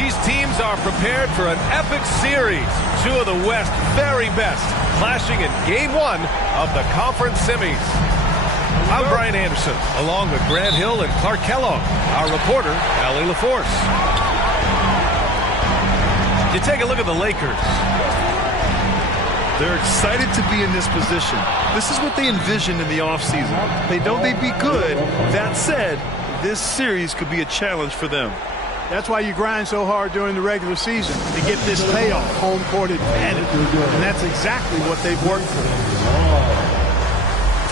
These teams are prepared for an epic series. Two of the West's very best clashing in Game 1 of the conference semis. I'm Brian Anderson, along with Grant Hill and Clark Kellogg, our reporter, Allie LaForce. You take a look at the Lakers. They're excited to be in this position. This is what they envisioned in the offseason. They know they'd be good. That said, this series could be a challenge for them. That's why you grind so hard during the regular season, to get this payoff, home court advantage. And that's exactly what they've worked for.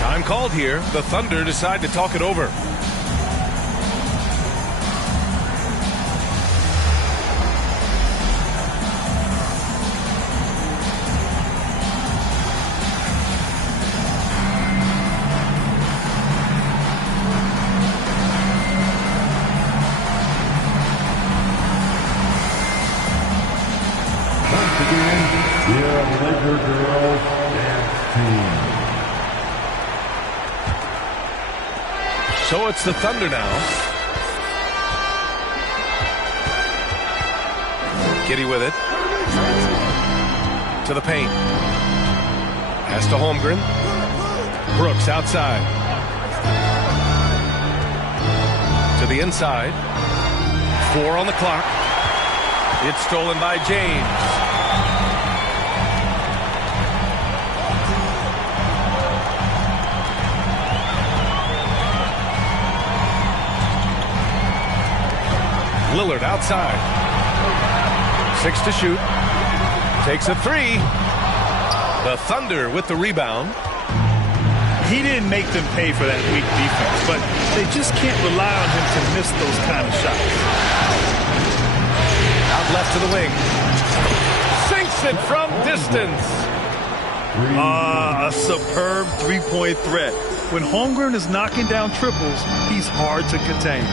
Time called here. The Thunder decide to talk it over. So it's the Thunder now. Giddey with it. To the paint. Pass to Holmgren. Brooks outside. To the inside. 4 on the clock. It's stolen by James. Lillard outside. 6 to shoot. Takes a 3. The Thunder with the rebound. He didn't make them pay for that weak defense, but they just can't rely on him to miss those kind of shots. Out left to the wing. Sinks it from distance. A superb three-point threat. When Holmgren is knocking down triples, he's hard to contain.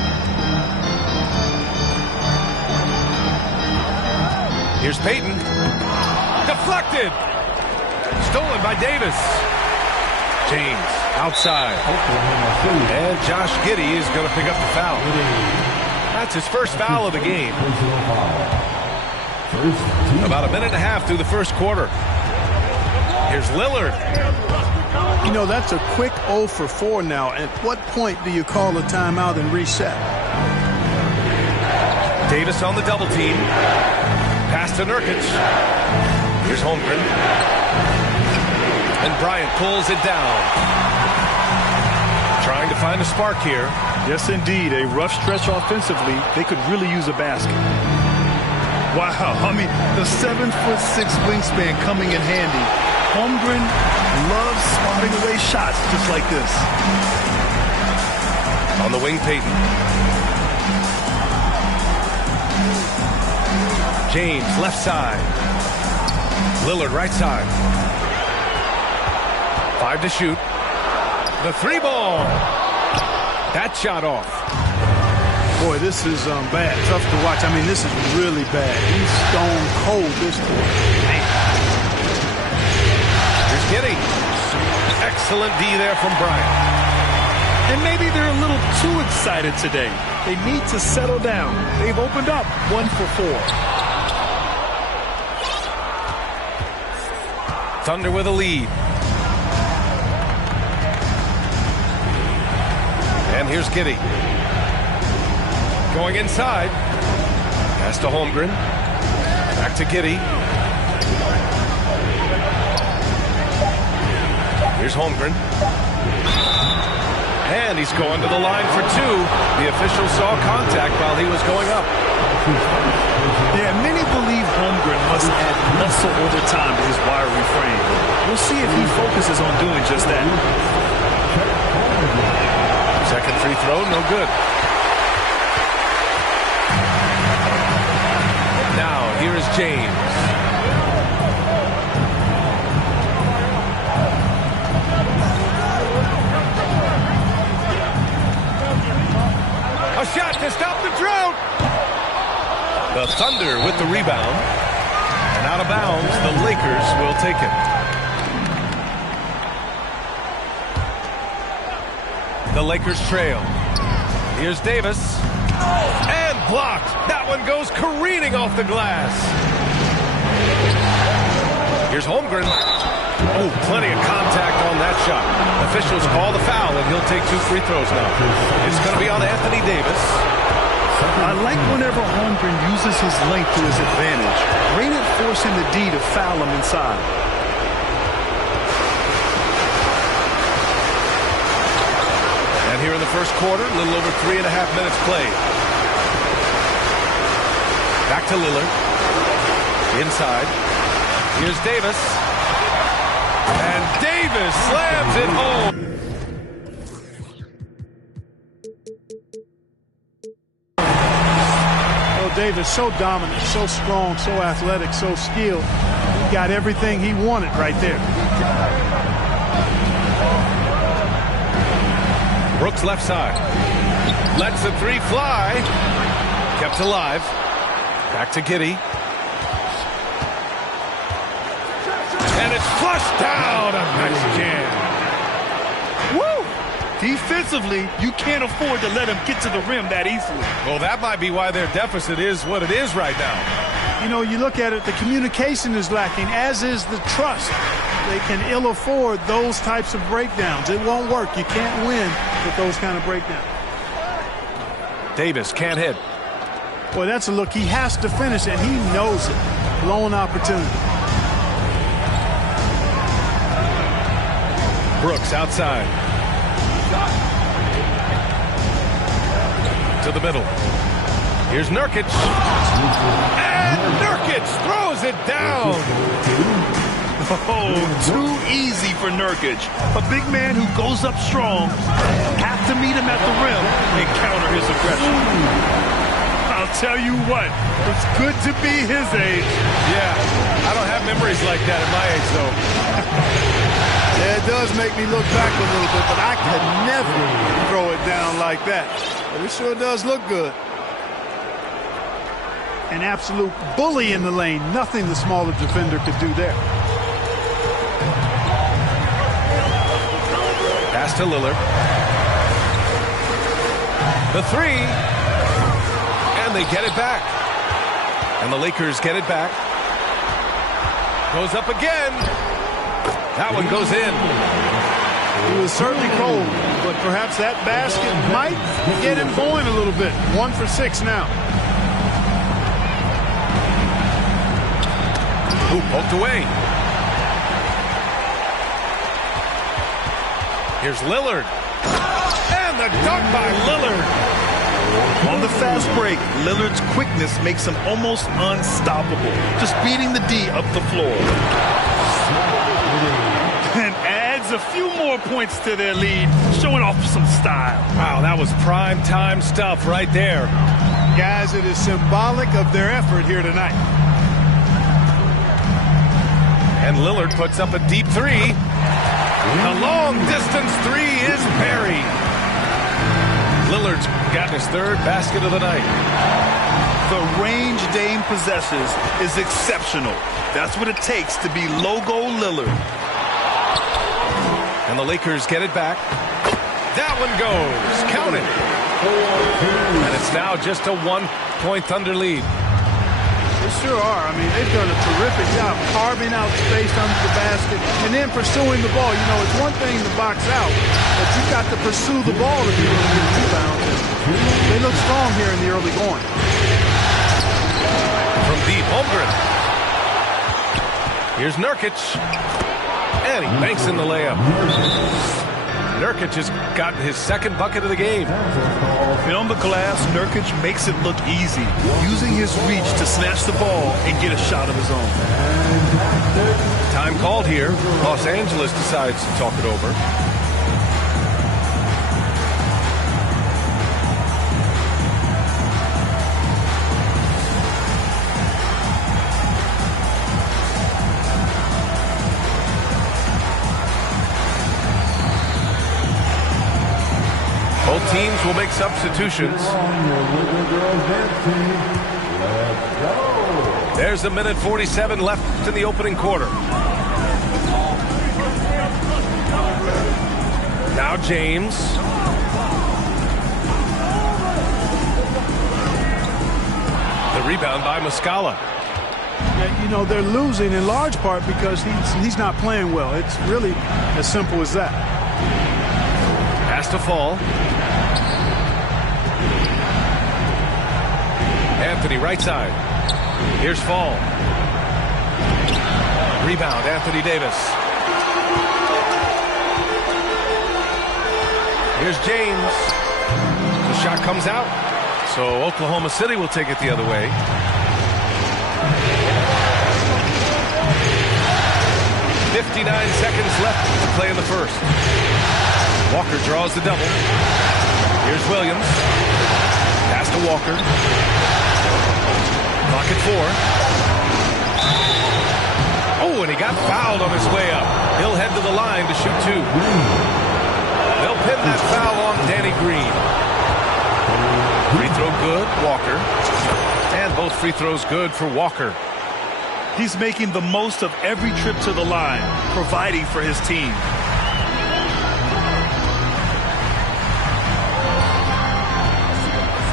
Here's Payton. Deflected. Stolen by Davis. James outside. And Josh Giddey is going to pick up the foul. That's his first foul of the game. About a minute and a half through the first quarter. Here's Lillard. You know, that's a quick 0 for 4 now. At what point do you call a timeout and reset? Davis on the double team. Pass to Nurkic. Here's Holmgren. And Bryant pulls it down. Trying to find a spark here. Yes, indeed. A rough stretch offensively. They could really use a basket. Wow. I mean, the 7'6" wingspan coming in handy. Holmgren loves swatting away shots just like this. On the wing, Payton. James, left side. Lillard, right side. 5 to shoot. The 3-ball. That shot off. Boy, this is bad. Tough to watch. I mean, this is really bad. He's stone cold this quarter. Here's Giddey. Excellent D there from Bryant. And maybe they're a little too excited today. They need to settle down. They've opened up 1 for 4. Thunder with a lead. And here's Giddey. Going inside. Pass to Holmgren. Back to Giddey. Here's Holmgren. And he's going to the line for 2. The official saw contact while he was going up. Yeah, many believe Holmgren must add muscle over time to his wiry frame. We'll see if he focuses on doing just that. Second free throw, no good. Now, here is James. A shot to stop the drought. The Thunder with the rebound. And out of bounds, the Lakers will take it. The Lakers trail. Here's Davis. And blocked. That one goes careening off the glass. Here's Holmgren. Oh, plenty of contact on that shot. Officials call the foul, and he'll take 2 free throws now. It's going to be on Anthony Davis. I like whenever Holmgren uses his length to his advantage. Great at forcing the D to foul him inside. And here in the first quarter, a little over 3.5 minutes played. Back to Lillard. Inside. Here's Davis. And Davis slams it home. Davis, so dominant, so strong, so athletic, so skilled. He got everything he wanted right there. Brooks left side. Lets the 3 fly. Kept alive. Back to Giddey. And it's flushed down. A nice jam. Woo! Defensively, you can't afford to let him get to the rim that easily. Well, that might be why their deficit is what it is right now. You know, you look at it, the communication is lacking, as is the trust. They can ill afford those types of breakdowns. It won't work. You can't win with those kind of breakdowns. Davis can't hit. Boy, that's a look. He has to finish, and he knows it. Blown opportunity. Brooks outside. To the middle. Here's Nurkic. And Nurkic throws it down. Oh, too easy for Nurkic. A big man who goes up strong. Have to meet him at the rim and counter his aggression. I'll tell you what, it's good to be his age. Yeah, I don't have memories like that at my age, though. Yeah, it does make me look back a little bit, but I could never throw it down like that. But it sure does look good. An absolute bully in the lane. Nothing the smaller defender could do there. Pass to Lillard. The 3. And they get it back. And the Lakers get it back. Goes up again. That one goes in. He was certainly cold, but perhaps that basket might get him going a little bit. 1 for 6 now. Ooh, poked away. Here's Lillard. And the dunk by Lillard. On the fast break, Lillard's quickness makes him almost unstoppable. Just beating the D up the floor. And adds a few more points to their lead, showing off some style. Wow, that was prime time stuff right there. Guys, it is symbolic of their effort here tonight. And Lillard puts up a deep 3. The long-distance 3 is buried. Lillard's got his 3rd basket of the night. The range Dame possesses is exceptional. That's what it takes to be Logo Lillard. And the Lakers get it back. That one goes. Count it. And it's now just a 1-point Thunder lead. They sure are. I mean, they've done a terrific job carving out space under the basket and then pursuing the ball. You know, it's one thing to box out, but you've got to pursue the ball to be able to get rebounds. They look strong here in the early going. From deep, Holmgren. Here's Nurkic. And he banks in the layup. Nurkic has gotten his 2nd bucket of the game. On the glass, Nurkic makes it look easy, using his reach to snatch the ball and get a shot of his own. Time called here. Los Angeles decides to talk it over. Both teams will make substitutions. There's a minute 47 left in the opening quarter. Now James. rebound by Muscala. You know, they're losing in large part because he's not playing well. It's really as simple as that. Has to fall. Anthony right side. Here's Fall. Rebound, Anthony Davis. Here's James. The shot comes out. So Oklahoma City will take it the other way. .59 seconds left to play in the first. Walker draws the double. Here's Williams. Pass to Walker. Clock at 4. Oh, and he got fouled on his way up. He'll head to the line to shoot 2. They'll pin that foul on Danny Green. Free throw good, Walker. And both free throws good for Walker. He's making the most of every trip to the line, providing for his team.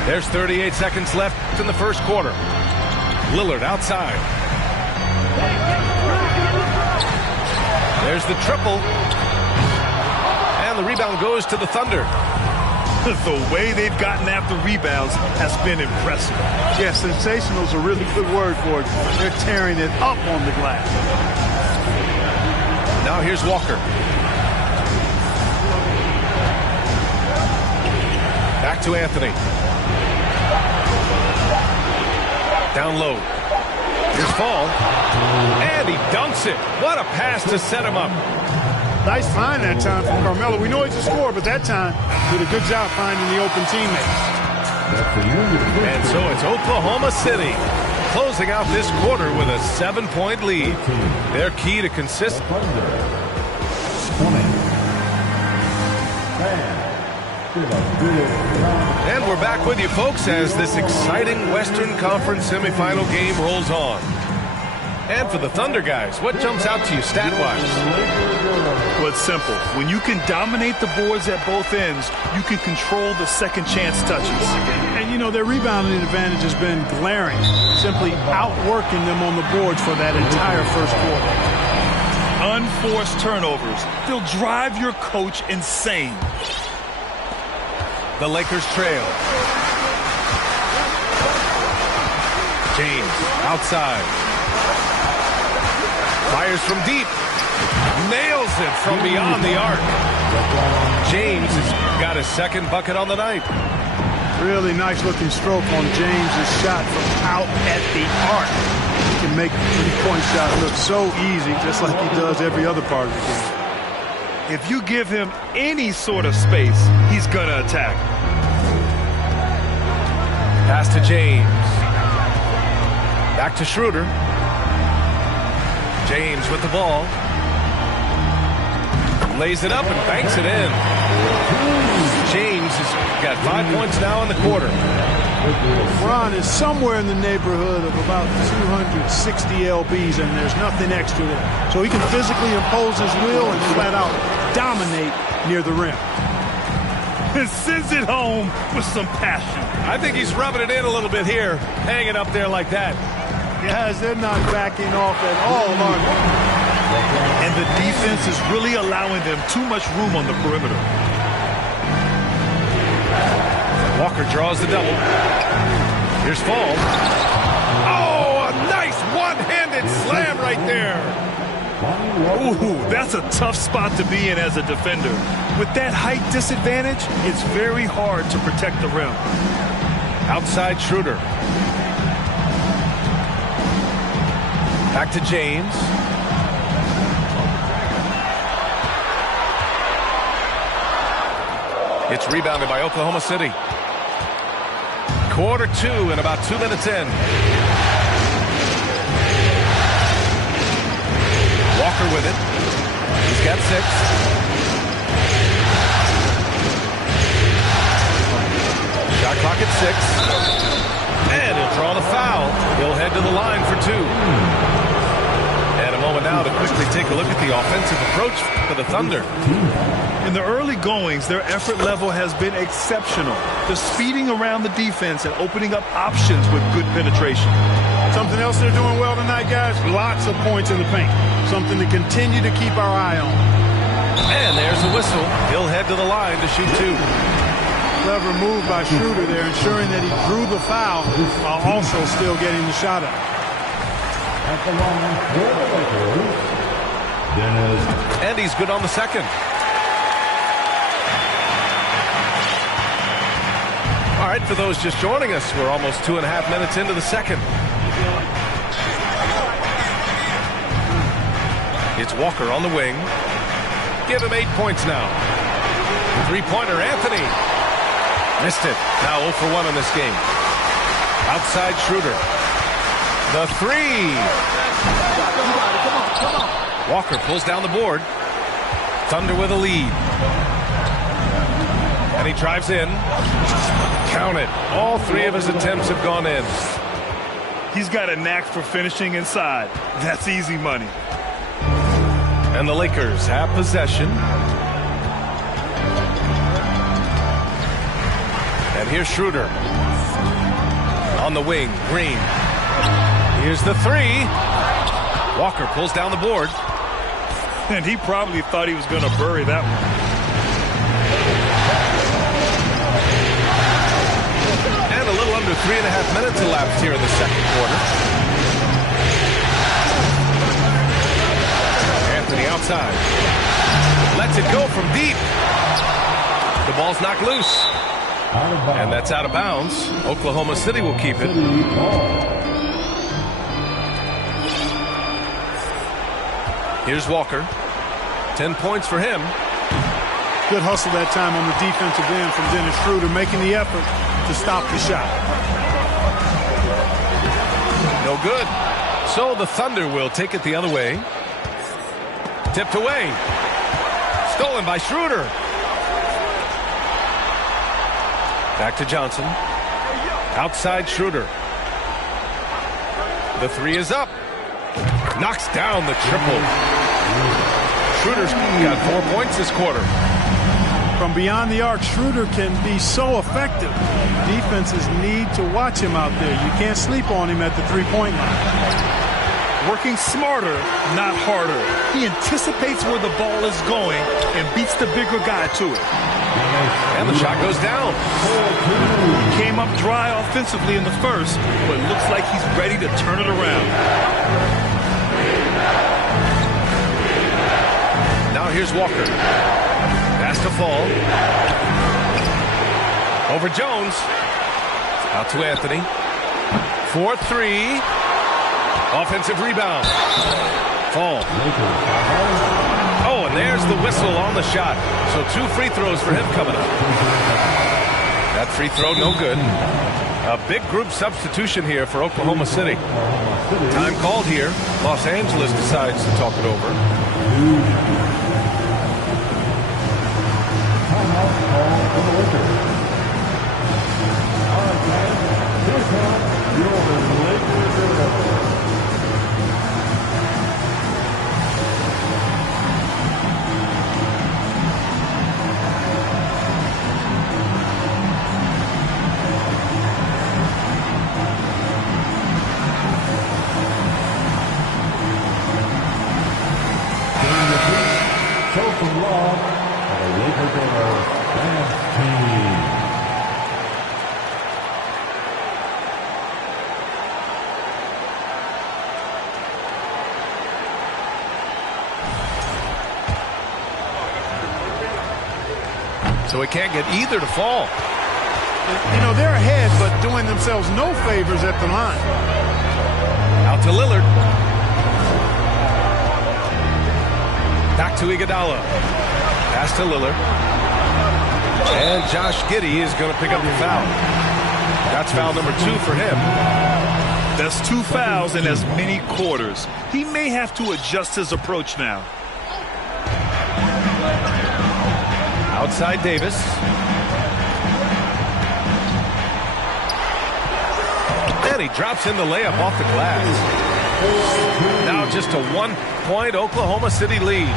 There's 38 seconds left in the first quarter. Lillard outside. There's the triple. And the rebound goes to the Thunder. The way they've gotten after rebounds has been impressive. Yeah, sensational is a really good word for it. They're tearing it up on the glass. Now here's Walker. Back to Anthony. Down low. Here's Fall. And he dunks it. What a pass to set him up. Nice find that time from Carmelo. We know he's a scorer, but that time did a good job finding the open teammate. And so it's Oklahoma City closing out this quarter with a 7-point lead. Their key to consistent. And we're back with you, folks, as this exciting Western Conference semifinal game rolls on. And for the Thunder guys, what jumps out to you stat-wise? Well, it's simple. When you can dominate the boards at both ends, you can control the second chance touches. And, you know, their rebounding advantage has been glaring, simply outworking them on the boards for that entire first quarter. Unforced turnovers. They'll drive your coach insane. The Lakers trail. James outside. Fires from deep. Nails it from beyond the arc. James has got his second bucket on the night. Really nice looking stroke on James's shot from out at the arc. He can make the three-point shot look so easy, just like he does every other part of the game. If you give him any sort of space, he's going to attack. Pass to James. Back to Schroeder. James with the ball. Lays it up and banks it in. James has got 5 points now in the quarter. Ron is somewhere in the neighborhood of about 260 lbs, and there's nothing extra there. So he can physically impose his will and flat out dominate near the rim. And sends it home with some passion. I think he's rubbing it in a little bit here, hanging up there like that. Guys, they're not backing off at all, are they? And the defense is really allowing them too much room on the perimeter. Walker draws the double. Here's Fall. Oh, a nice one-handed slam right there. Ooh, that's a tough spot to be in as a defender. With that height disadvantage, it's very hard to protect the rim. Outside Schroeder. Back to James. It's rebounded by Oklahoma City. Quarter 2 and about 2 minutes in. Walker with it. He's got 6. Shot clock at 6. And he'll draw the foul. He'll head to the line for 2. And a moment moment now to quickly take a look at the offensive approach for the Thunder. In the early goings, their effort level has been exceptional. They're speeding around the defense and opening up options with good penetration. Something else they're doing well tonight, guys, lots of points in the paint. Something to continue to keep our eye on. And there's a whistle. He'll head to the line to shoot two. Clever move by Schroeder there, ensuring that he drew the foul while also still getting the shot up. At the line for the Lakers, Dennis. And he's good on the second. All right, for those just joining us, we're almost 2.5 minutes into the second. It's Walker on the wing. Give him 8 points now. Three-pointer, Anthony. Missed it. Now 0 for 1 in this game. Outside Schroeder. The three. Walker pulls down the board. Thunder with a lead. And he drives in. Count it. All 3 of his attempts have gone in. He's got a knack for finishing inside. That's easy money. And the Lakers have possession. And here's Schroeder. On the wing, Green. Here's the three. Walker pulls down the board. And he probably thought he was going to bury that one. And a little under 3.5 minutes elapsed here in the second quarter. Anthony outside. Lets it go from deep. The ball's knocked loose. And that's out of bounds. Oklahoma City will keep it. Here's Walker. 10 points for him. Good hustle that time on the defensive end from Dennis Schroeder, making the effort to stop the shot. No good. So the Thunder will take it the other way. Tipped away. Stolen by Schroeder. Back to Johnson. Outside Schroeder. The three is up. Knocks down the triple. Schroeder's got 4 points this quarter. From beyond the arc, Schroeder can be so effective. Defenses need to watch him out there. You can't sleep on him at the three-point line. Working smarter, not harder. He anticipates where the ball is going and beats the bigger guy to it. And the shot goes down. He came up dry offensively in the first, but looks like he's ready to turn it around. Now here's Walker. Pass to fall. Over Jones. Out to Anthony. 4-3. Offensive rebound. Fall. Oh, and there's the whistle on the shot. So 2 free throws for him coming up. That free throw no good. A big group substitution here for Oklahoma City. Time called here. Los Angeles decides to talk it over. Timeout call for the Lakers. All right, guys. Here comes your Lakers. From Love, and the Lakers dance team. So he can't get either to fall. You know, they're ahead, but doing themselves no favors at the line. Out to Lillard. Back to Iguodala. Pass to Lillard. And Josh Giddey is going to pick up the foul. That's foul number 2 for him. That's 2 fouls in as many quarters. He may have to adjust his approach now. Outside Davis. And he drops in the layup off the glass. Now just a 1-point Oklahoma City lead.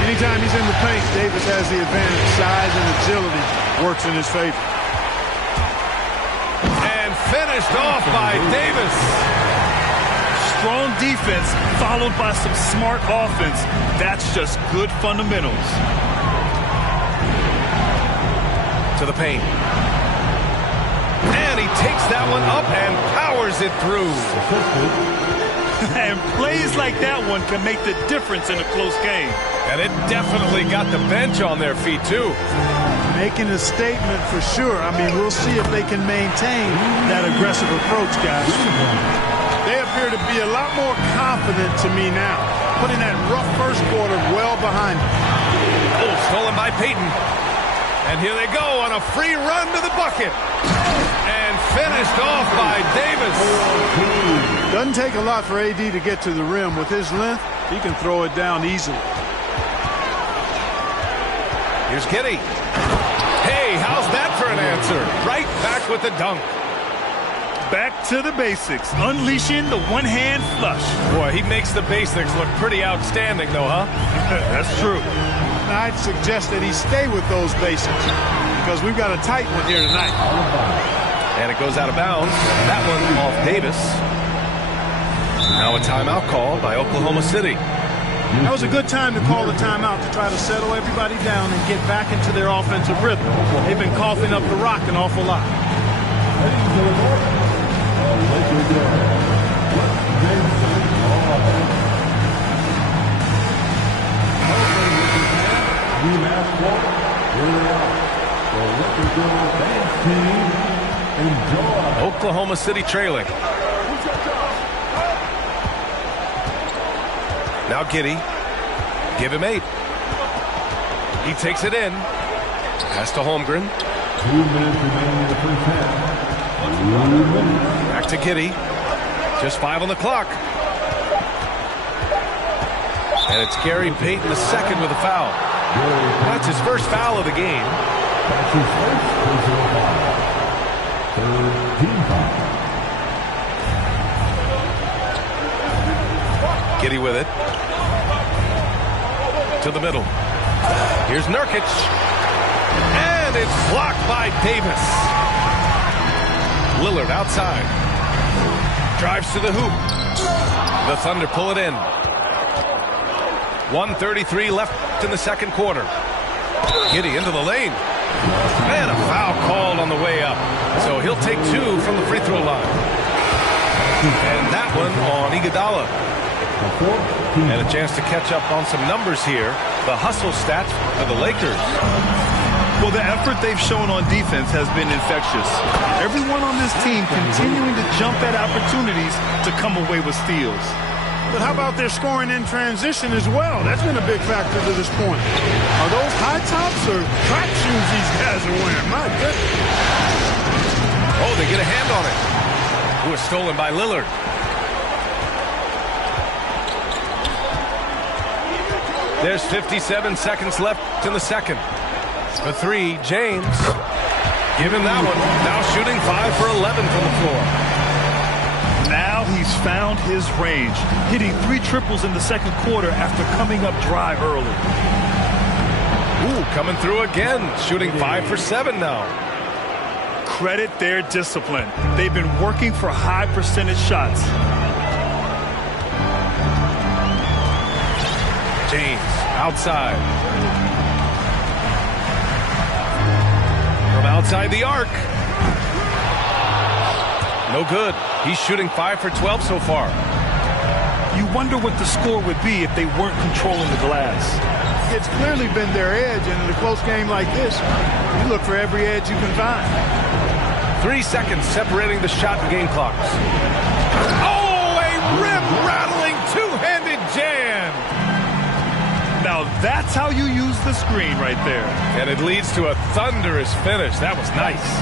Anytime he's in the paint, Davis has the advantage. Size and agility works in his favor. And finished off by Davis. Strong defense followed by some smart offense. That's just good fundamentals. To the paint. And he takes that one up and powers it through. And plays like that one can make the difference in a close game. And it definitely got the bench on their feet, too. Making a statement for sure. I mean, we'll see if they can maintain that aggressive approach, guys. They appear to be a lot more confident to me now, putting that rough first quarter well behind them. Oh, stolen by Payton. And here they go on a free run to the bucket. And finished off by Davis. Doesn't take a lot for AD to get to the rim. With his length, he can throw it down easily. Here's Giddey. Hey, how's that for an answer? Right back with the dunk. Back to the basics, unleashing the one-hand flush. Boy, he makes the basics look pretty outstanding, though, huh? That's true. I'd suggest that he stay with those basics because we've got a tight one here tonight. And it goes out of bounds. That one off Davis. Now a timeout called by Oklahoma City. That was a good time to call the timeout to try to settle everybody down and get back into their offensive rhythm. They've been coughing up the rock an awful lot. Oklahoma City trailing. Now Giddey. Give him 8. He takes it in. Pass to Holmgren. 2 minutes remaining in the first half. Back to Giddey. Just 5 on the clock. And it's Gary Payton the second with a foul. That's his first foul of the game. That's his first personal foul. Third team foul. Giddey with it. To the middle. Here's Nurkic. And it's blocked by Davis. Lillard outside. Drives to the hoop. The Thunder pull it in. 1:33 left in the second quarter. Giddey into the lane. And a foul called on the way up. So he'll take 2 from the free throw line. And that one on Iguodala. And a chance to catch up on some numbers here. The hustle stats for the Lakers. Well, the effort they've shown on defense has been infectious. Everyone on this team continuing to jump at opportunities to come away with steals. But how about their scoring in transition as well? That's been a big factor to this point. Are those high tops or track shoes these guys are wearing? My goodness. Oh, they get a hand on it. It was stolen by Lillard. There's 57 seconds left in the second. For 3, James. Give him that one. Now shooting 5 for 11 from the floor. Now he's found his range, hitting 3 triples in the second quarter after coming up dry early. Ooh, coming through again. Shooting 5 for 7 now. Credit their discipline. They've been working for high percentage shots. James outside. From outside the arc. No good. He's shooting 5 for 12 so far. You wonder what the score would be if they weren't controlling the glass. It's clearly been their edge, and in a close game like this, you look for every edge you can find. 3 seconds separating the shot and game clocks. Oh, a rim-rattling two-handed jam. Now that's how you use the screen right there. And it leads to a thunderous finish. That was nice.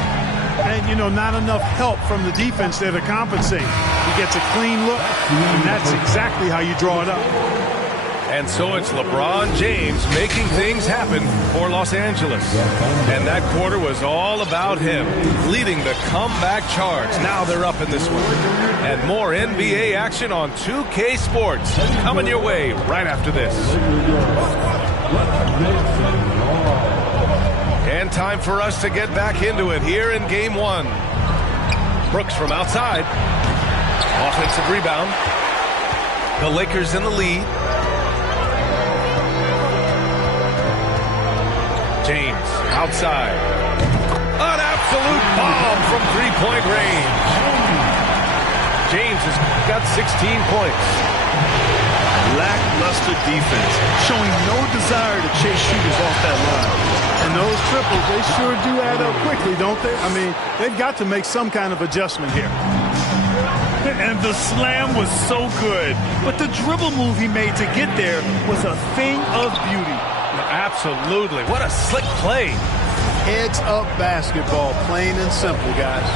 And, you know, not enough help from the defense there to compensate. He gets a clean look, and that's exactly how you draw it up. And so it's LeBron James making things happen for Los Angeles. And that quarter was all about him, leading the comeback charge. Now they're up in this one. And more NBA action on 2K Sports coming your way right after this. And time for us to get back into it here in Game 1. Brooks from outside. Offensive rebound. The Lakers in the lead. James outside. An absolute bomb from three-point range. James has got 16 points. Lackluster defense, showing no desire to chase shooters off that line. And those triples, they sure do add up quickly, don't they? I mean, they've got to make some kind of adjustment here. And the slam was so good, but the dribble move he made to get there was a thing of beauty. Absolutely. What a slick play. Heads-up basketball, plain and simple, guys.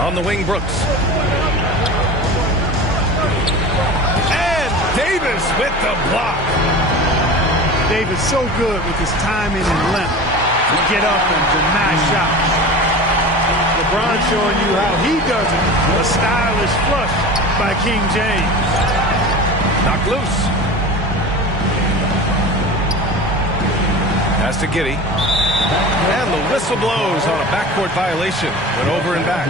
On the wing, Brooks. And Davis with the block. Davis so good with his timing and length to get up and deny shots. LeBron showing you how he does it. A stylish flush by King James. Knocked loose. Pass to Giddey. And the whistle blows on a backcourt violation. Went over and back.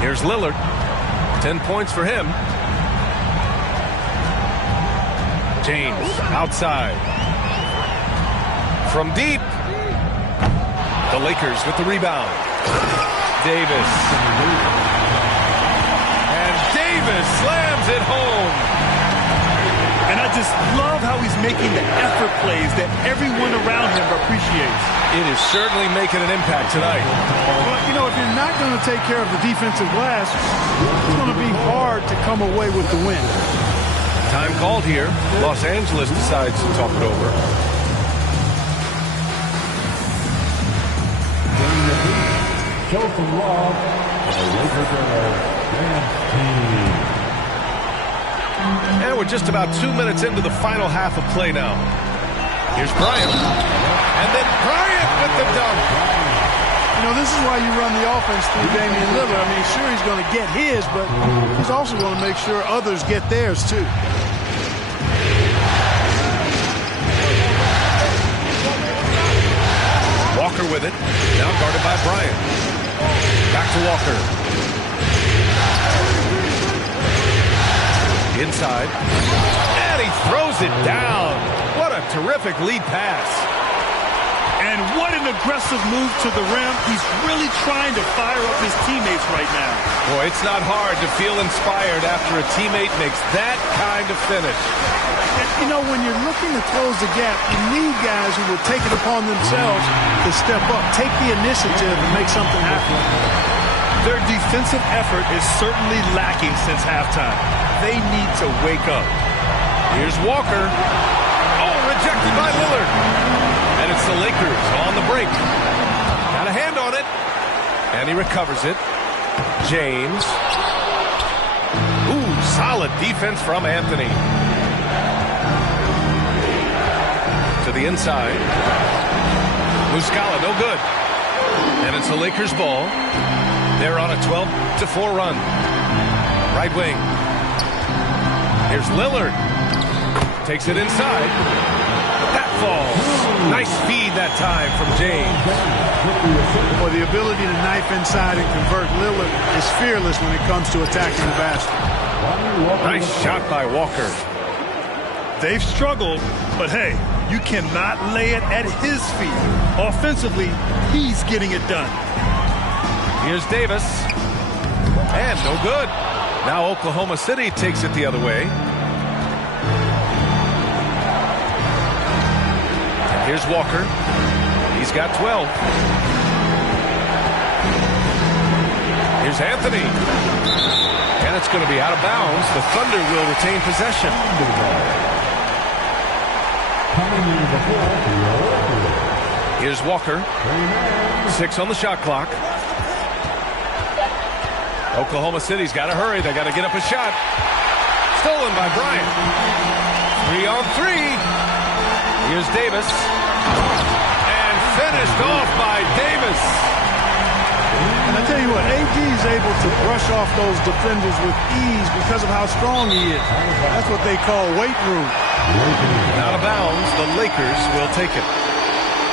Here's Lillard. 10 points for him. James outside. From deep. The Lakers with the rebound. Davis. And Davis slams it home. And I just love how he's making the effort plays that everyone around him appreciates. It is certainly making an impact tonight. Well, you know, if you're not going to take care of the defensive glass, it's going to be hard to come away with the win. Time called here. Los Angeles decides to talk it over. Show some love for the Lakers dance team. And we're just about 2 minutes into the final half of play now. Here's Bryant. And then Bryant with the dunk. You know, this is why you run the offense through Damian Lillard. I mean, sure, he's going to get his, but he's also going to make sure others get theirs, too. Walker with it. Now guarded by Bryant. Back to Walker. Inside. And he throws it down. What a terrific lead pass. And what an aggressive move to the rim. He's really trying to fire up his teammates right now. Boy, it's not hard to feel inspired after a teammate makes that kind of finish. And, you know, when you're looking to close the gap, you need guys who will take it upon themselves to step up, take the initiative, and make something happen. Their defensive effort is certainly lacking since halftime. They need to wake up. Here's Walker. Oh, rejected by Lillard. And it's the Lakers on the break. Got a hand on it. And he recovers it. James. Ooh, solid defense from Anthony. To the inside. Muscala, no good. And it's the Lakers ball. They're on a 12-4 run. Right wing. Here's Lillard. Takes it inside. That falls. Nice feed that time from James. Boy, the ability to knife inside and convert. Lillard is fearless when it comes to attacking the basket. Nice shot by Walker. They've struggled, but hey, you cannot lay it at his feet. Offensively, he's getting it done. Here's Davis. And no good. Now Oklahoma City takes it the other way. And here's Walker. He's got 12. Here's Anthony. And it's going to be out of bounds. The Thunder will retain possession. Here's Walker. 6 on the shot clock. Oklahoma City's got to hurry. They got to get up a shot. Stolen by Bryant. 3 on 3. Here's Davis. And finished off by Davis. And I tell you what, AD is able to brush off those defenders with ease because of how strong he is. That's what they call weight room. Out of bounds, the Lakers will take it.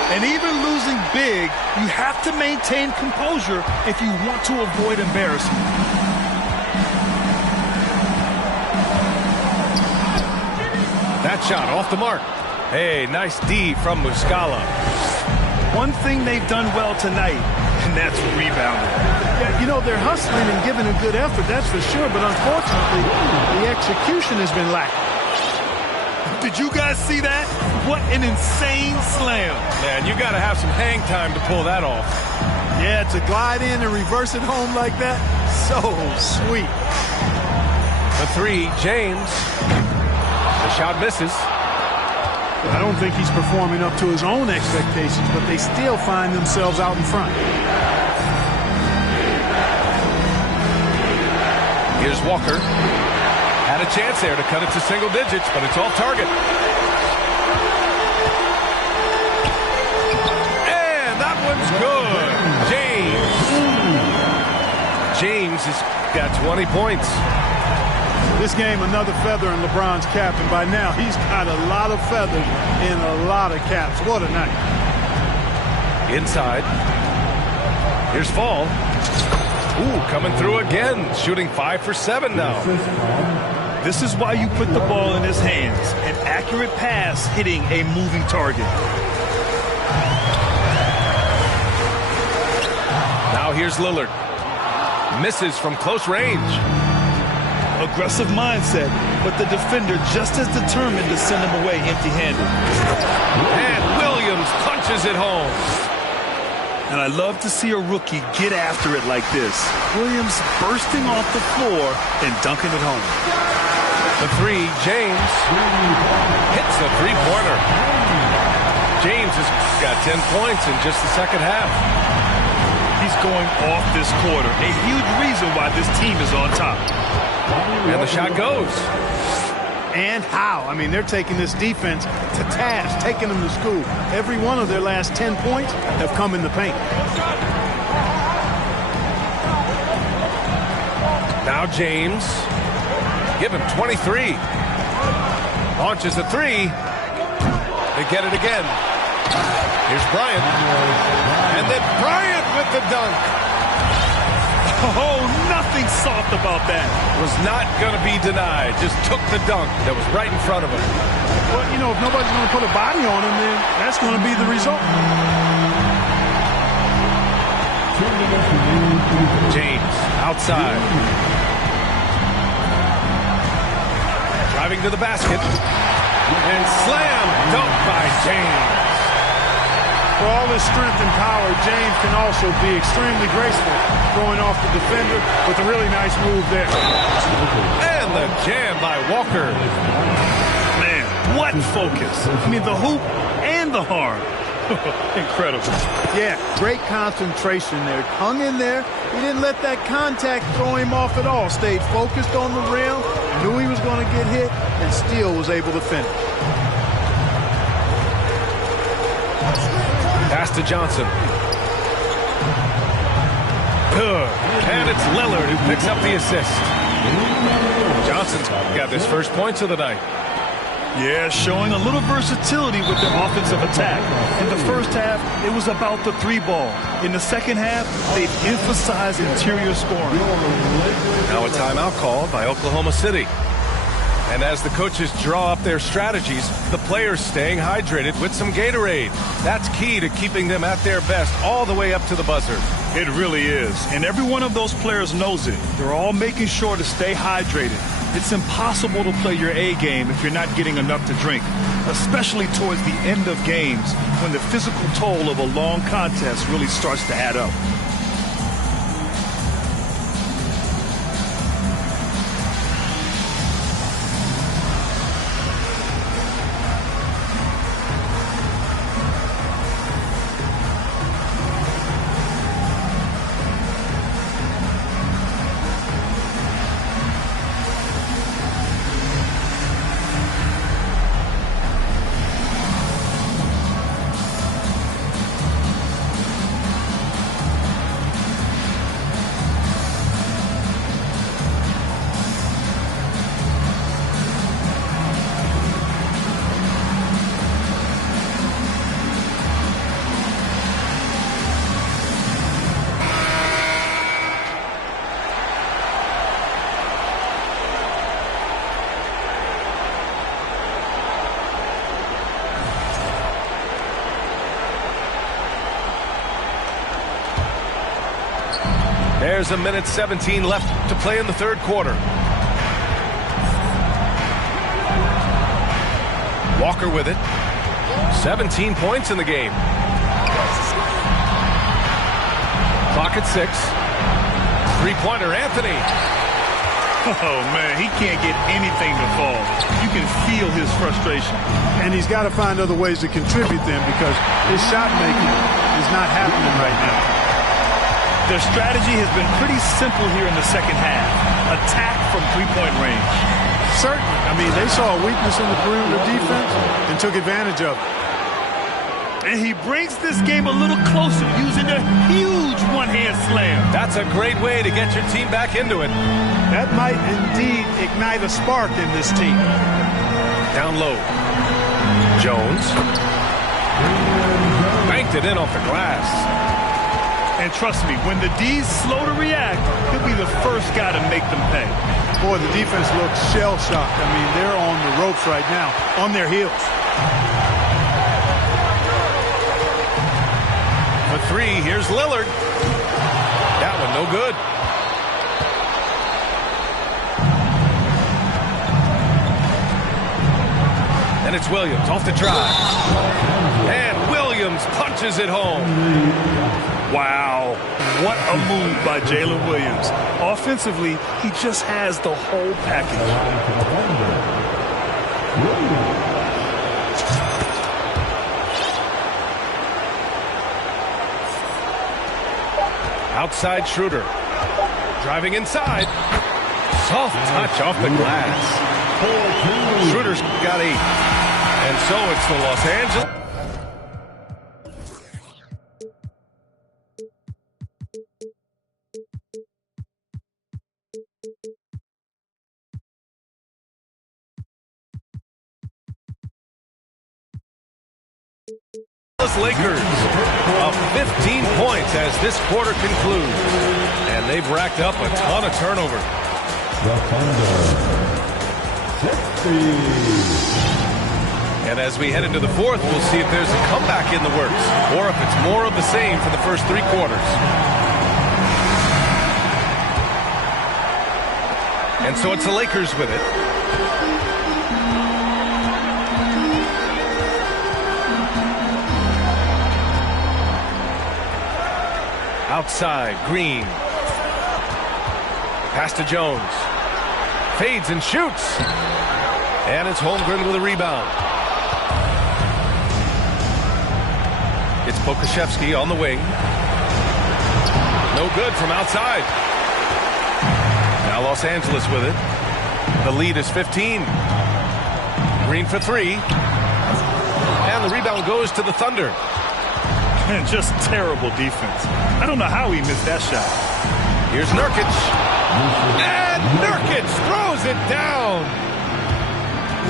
And even losing big, you have to maintain composure if you want to avoid embarrassment. That shot off the mark. Hey, nice D from Muscala. One thing they've done well tonight, and that's rebounding. Yeah, you know, they're hustling and giving a good effort, that's for sure, but unfortunately, the execution has been lacking. Did you guys see that? What an insane slam. Man, you got to have some hang time to pull that off. Yeah, to glide in and reverse it home like that, so sweet. The 3, James. The shot misses. I don't think he's performing up to his own expectations, but they still find themselves out in front. Here's Walker. Had a chance there to cut it to single digits, but it's off target. And that one's good. James has got 20 points. This game, another feather in LeBron's cap, and by now he's got a lot of feathers in a lot of caps. What a night. Inside. Here's Fall. Ooh, coming through again. Shooting 5 for 7 now. This is why you put the ball in his hands. An accurate pass hitting a moving target. Now here's Lillard. Misses from close range. Aggressive mindset, but the defender just as determined to send him away empty-handed. And Williams punches it home. And I love to see a rookie get after it like this. Williams bursting off the floor and dunking it home. The 3, James. Hits the three-pointer. James has got 10 points in just the second half. He's going off this quarter. A huge reason why this team is on top. And the shot goes. And how? I mean, they're taking this defense to task, taking them to school. Every one of their last 10 points have come in the paint. Now James. Give him 23. Launches a 3. They get it again. Here's Bryant. And then Bryant with the dunk. Oh, nothing soft about that. Was not going to be denied. Just took the dunk that was right in front of him. Well, you know, if nobody's going to put a body on him, then that's going to be the result. James outside. Driving to the basket. And slam dunk by James. For all his strength and power, James can also be extremely graceful, throwing off the defender with a really nice move there. And the jam by Walker. Man, what focus. I mean, the hoop and the harm. Incredible. Yeah, great concentration there. Hung in there. He didn't let that contact throw him off at all. Stayed focused on the rim, knew he was going to get hit, and still was able to finish. Pass to Johnson. Good. And it's Lillard who picks up the assist. Johnson's got his first points of the night. Yeah, showing a little versatility with their offensive attack. In the first half, it was about the 3-ball. In the second half, they've emphasized interior scoring. Now a timeout called by Oklahoma City. And as the coaches draw up their strategies, the players staying hydrated with some Gatorade. That's key to keeping them at their best all the way up to the buzzer. It really is. And every one of those players knows it. They're all making sure to stay hydrated. It's impossible to play your A game if you're not getting enough to drink, especially towards the end of games when the physical toll of a long contest really starts to add up. There's a minute 17 left to play in the third quarter. Walker with it. 17 points in the game. Clock at 6. Three-pointer, Anthony. Oh, man, he can't get anything to fall. You can feel his frustration. And he's got to find other ways to contribute then, because his shot making is not happening right now. Their strategy has been pretty simple here in the second half. Attack from three-point range. Certainly. I mean, they saw a weakness in the perimeter defense and took advantage of it. And he brings this game a little closer using a huge one-hand slam. That's a great way to get your team back into it. That might indeed ignite a spark in this team. Down low. Jones. Banked it in off the glass. And trust me, when the D's slow to react, he'll be the first guy to make them pay. Boy, the defense looks shell-shocked. I mean, they're on the ropes right now, on their heels. For three, here's Lillard. That one no good. And it's Williams off the drive. And Williams punches it home. Wow, what a move by Jalen Williams. Offensively, he just has the whole package. Outside Schroeder. Driving inside. Soft touch off the glass. Schroeder's got 8. And so it's the Los Angeles. Lakers up 15 points as this quarter concludes, and they've racked up a ton of turnovers. And as we head into the fourth, we'll see if there's a comeback in the works or if it's more of the same for the first 3 quarters. And so it's the Lakers with it. Outside, Green. Pass to Jones. Fades and shoots. And it's Holmgren with a rebound. It's Pokusevski on the wing. No good from outside. Now Los Angeles with it. The lead is 15. Green for 3. And the rebound goes to the Thunder. And just terrible defense. I don't know how he missed that shot. Here's Nurkic. And Nurkic throws it down.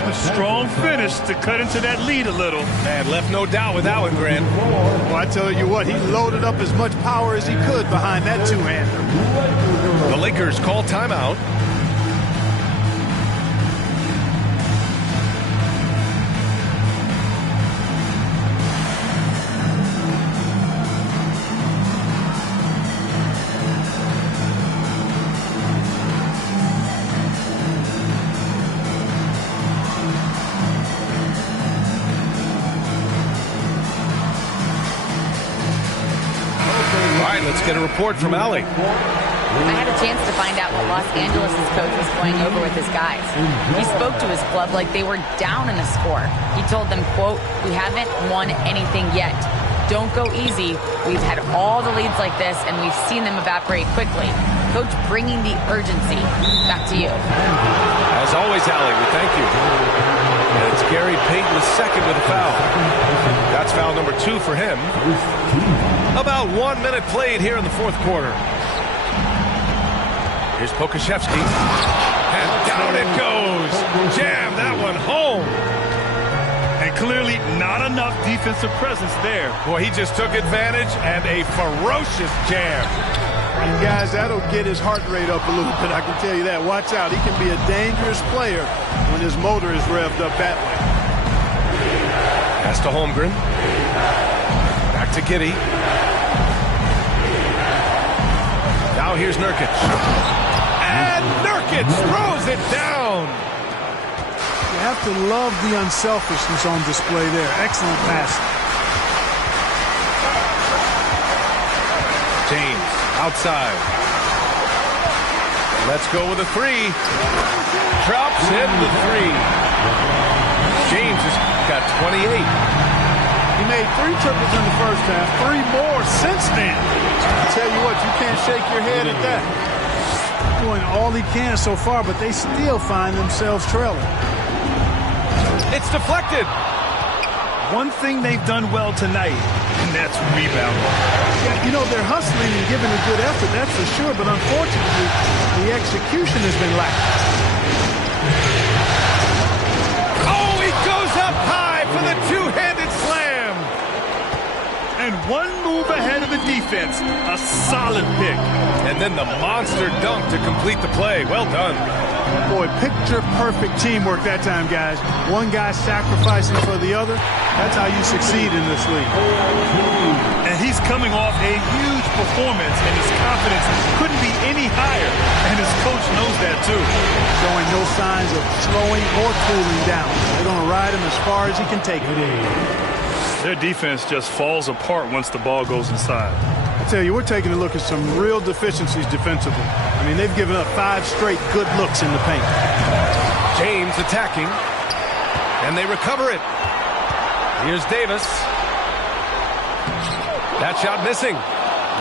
A strong finish to cut into that lead a little. And left no doubt with that one, Grant. Well, I tell you what, he loaded up as much power as he could behind that two-hander. The Lakers call timeout. Let's get a report from Allie. I had a chance to find out what Los Angeles' coach was going over with his guys. He spoke to his club like they were down in a score. He told them, quote, "We haven't won anything yet. Don't go easy. We've had all the leads like this, and we've seen them evaporate quickly." Coach bringing the urgency. Back to you. As always, Allie, we thank you. And it's Gary Payton II with a foul. That's foul number 2 for him. About 1 minute played here in the fourth quarter. Here's Pokusevski. And down it goes. Jam that one home. And clearly not enough defensive presence there. Boy, he just took advantage and a ferocious jam. And guys, that'll get his heart rate up a little bit, I can tell you that. Watch out. He can be a dangerous player when his motor is revved up that way. Pass to Holmgren. Back to Giddey. Now here's Nurkic. And Nurkic throws it down. You have to love the unselfishness on display there. Excellent passing. James outside. Let's go with a three. Drops in the three. James has got 28. He made 3 triples in the first half, 3 more since then. I tell you what, you can't shake your head at that. Doing all he can so far, but they still find themselves trailing. It's deflected. One thing they've done well tonight, and that's rebounding. Yeah, you know, they're hustling and giving a good effort, that's for sure, but unfortunately, the execution has been lacking. Oh, he goes up high for the two-handed slam. And one move ahead of the defense. A solid pick. And then the monster dunk to complete the play. Well done. Boy, picture-perfect teamwork that time, guys. One guy sacrificing for the other. That's how you succeed in this league. And he's coming off a huge performance, and his confidence couldn't be any higher. And his coach knows that, too. Showing no signs of slowing or cooling down. They're going to ride him as far as he can take it. Their defense just falls apart once the ball goes inside. I tell you, we're taking a look at some real deficiencies defensively. I mean, they've given up 5 straight good looks in the paint. James attacking. And they recover it. Here's Davis. That shot missing.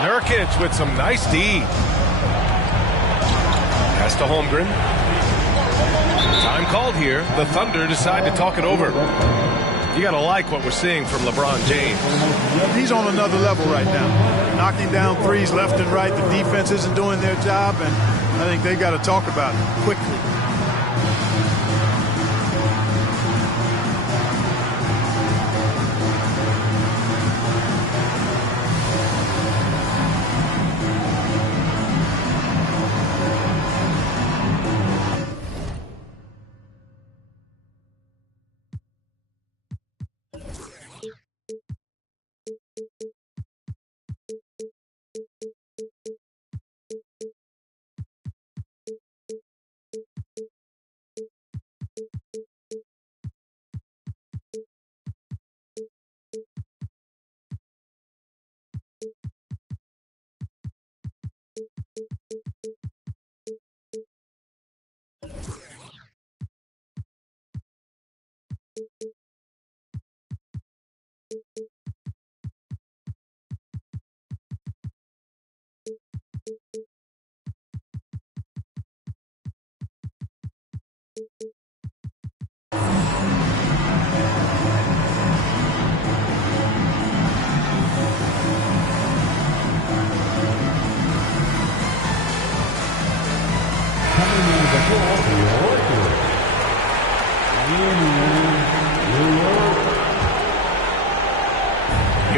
Nurkic with some nice D. Pass to Holmgren. Time called here. The Thunder decide to talk it over. You got to like what we're seeing from LeBron James. He's on another level right now. Knocking down threes left and right. The defense isn't doing their job, and I think they've got to talk about it quickly.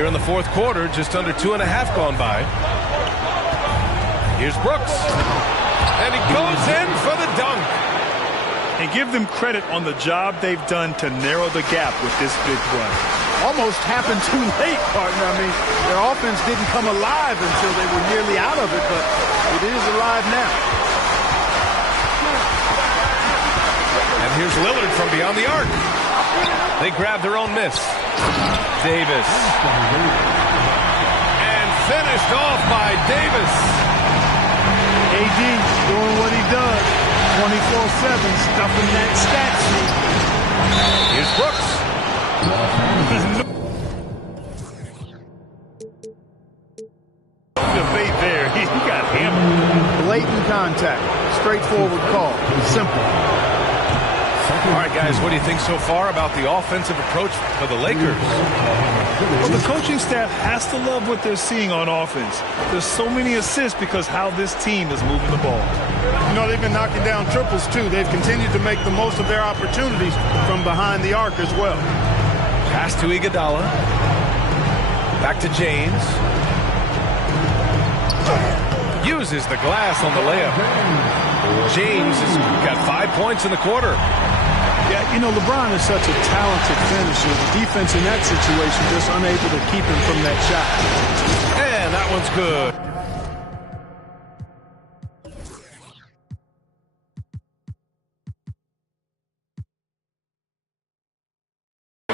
Here in the fourth quarter, just under 2.5 gone by. Here's Brooks. And he goes in for the dunk. And give them credit on the job they've done to narrow the gap with this big run. Almost happened too late, partner. I mean, their offense didn't come alive until they were nearly out of it, but it is alive now. And here's Lillard from beyond the arc. They grab their own miss. Davis. And finished off by Davis. AD doing what he does. 24/7, stuffing that stat sheet. Here's Brooks. Debate there. He got hammered. Blatant contact. Straightforward call. Simple. All right, guys, what do you think so far about the offensive approach for the Lakers? Well, the coaching staff has to love what they're seeing on offense. There's so many assists because how this team is moving the ball. You know, they've been knocking down triples, too. They've continued to make the most of their opportunities from behind the arc as well. Pass to Iguodala. Back to James. Uses the glass on the layup. James has got 5 points in the quarter. Yeah, you know, LeBron is such a talented finisher. The defense in that situation just unable to keep him from that shot. And that one's good.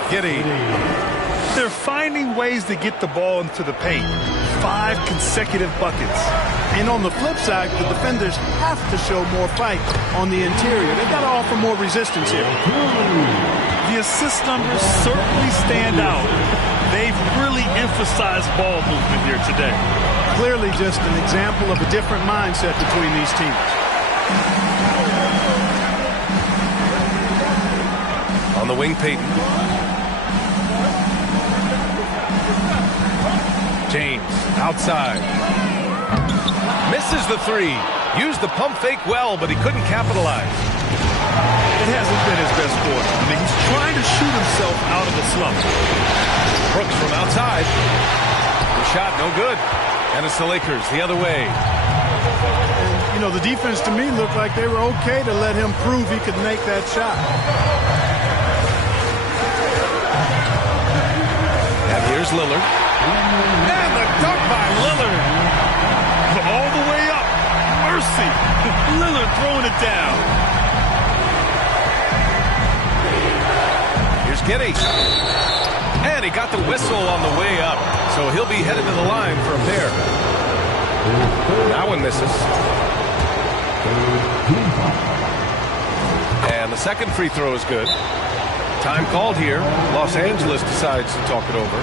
Giddey. They're finding ways to get the ball into the paint. 5 consecutive buckets. And on the flip side, the defenders have to show more fight on the interior. They've got to offer more resistance here. The assist numbers certainly stand out. They've really emphasized ball movement here today. Clearly just an example of a different mindset between these teams. On the wing, Payton. James, outside. Misses the three. Used the pump fake well, but he couldn't capitalize. It hasn't been his best quarter. I mean, he's trying to shoot himself out of the slump. Brooks from outside. The shot, no good. And it's the Lakers the other way. And, you know, the defense to me looked like they were okay to let him prove he could make that shot. And here's Lillard. And the dunk by Lillard. All the way up. Mercy. Lillard throwing it down. Here's Giddey. And he got the whistle on the way up. So he'll be headed to the line for a pair. That one misses. And the second free throw is good. Time called here. Los Angeles decides to talk it over.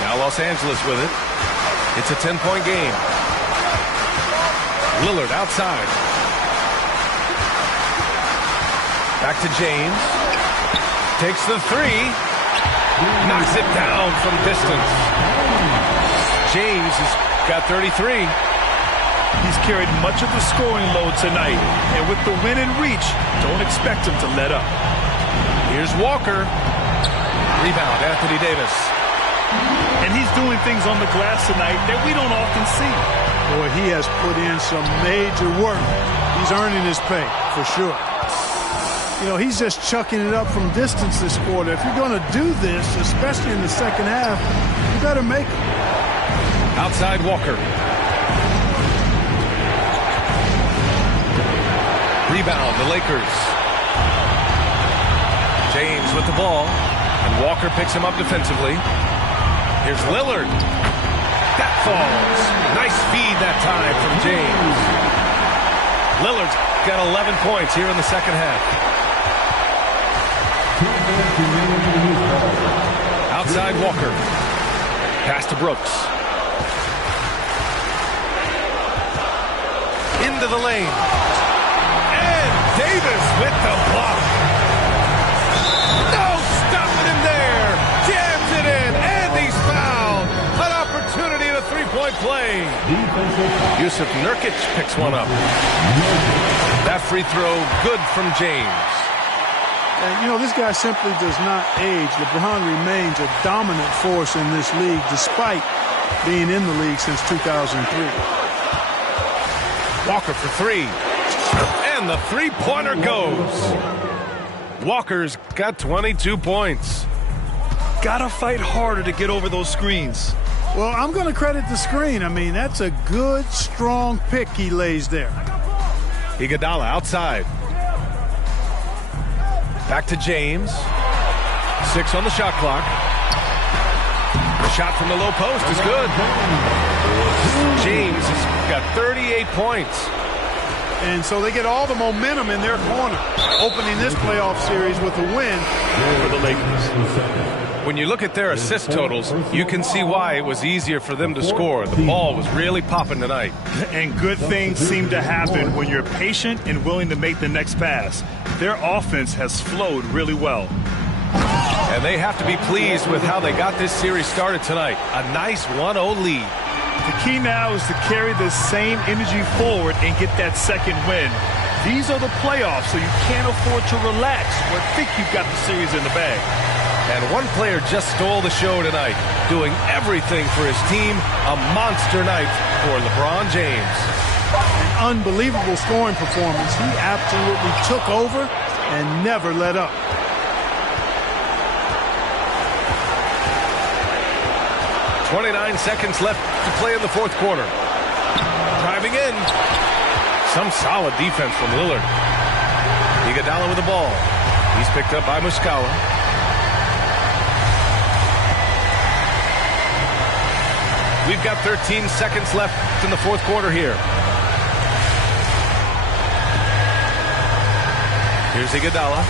Now Los Angeles with it. It's a 10-point game. Lillard outside. Back to James. Takes the three. Knocks it down from distance. James has got 33. He's carried much of the scoring load tonight. And with the win in reach, don't expect him to let up. Here's Walker. Rebound, Anthony Davis. And he's doing things on the glass tonight that we don't often see. Boy, he has put in some major work. He's earning his pay, for sure. You know, he's just chucking it up from distance this quarter. If you're going to do this, especially in the second half, you better make it. Outside Walker. Rebound, the Lakers. James with the ball. And Walker picks him up defensively. Here's Lillard. That falls. Nice feed that time from James. Lillard's got 11 points here in the second half. Outside Walker. Pass to Brooks. Into the lane. And Davis with the block. No stopping him there. Jams it in. And he's fouled. An opportunity at a three-point play. Yusuf Nurkic picks one up. That free throw good from James. And, you know, this guy simply does not age. LeBron remains a dominant force in this league despite being in the league since 2003. Walker for three. And the three-pointer goes. Walker's got 22 points. Gotta fight harder to get over those screens. Well, I'm going to credit the screen. I mean, that's a good, strong pick he lays there. Iguodala outside. Back to James. 6 on the shot clock. The shot from the low post is good. James has got 38 points. And so they get all the momentum in their corner, opening this playoff series with a win for the Lakers. When you look at their assist totals, you can see why it was easier for them to score. The ball was really popping tonight. And good things seem to happen when you're patient and willing to make the next pass. Their offense has flowed really well. And they have to be pleased with how they got this series started tonight. A nice 1-0 lead. The key now is to carry the same energy forward and get that second win. These are the playoffs, so you can't afford to relax or think you've got the series in the bag. And one player just stole the show tonight, doing everything for his team. A monster night for LeBron James. An unbelievable scoring performance. He absolutely took over and never let up. .29 seconds left to play in the fourth quarter. Driving in. Some solid defense from Lillard. Iguodala with the ball. He's picked up by Muscala. We've got 13 seconds left in the fourth quarter here. Here's Iguodala.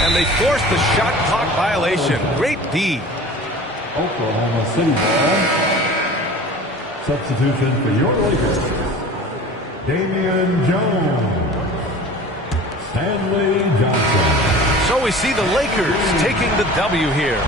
And they forced the shot clock violation. Great D. Oklahoma City ball. Substitution for your Lakers. Damian Jones. Stanley Johnson. So we see the Lakers taking the W here.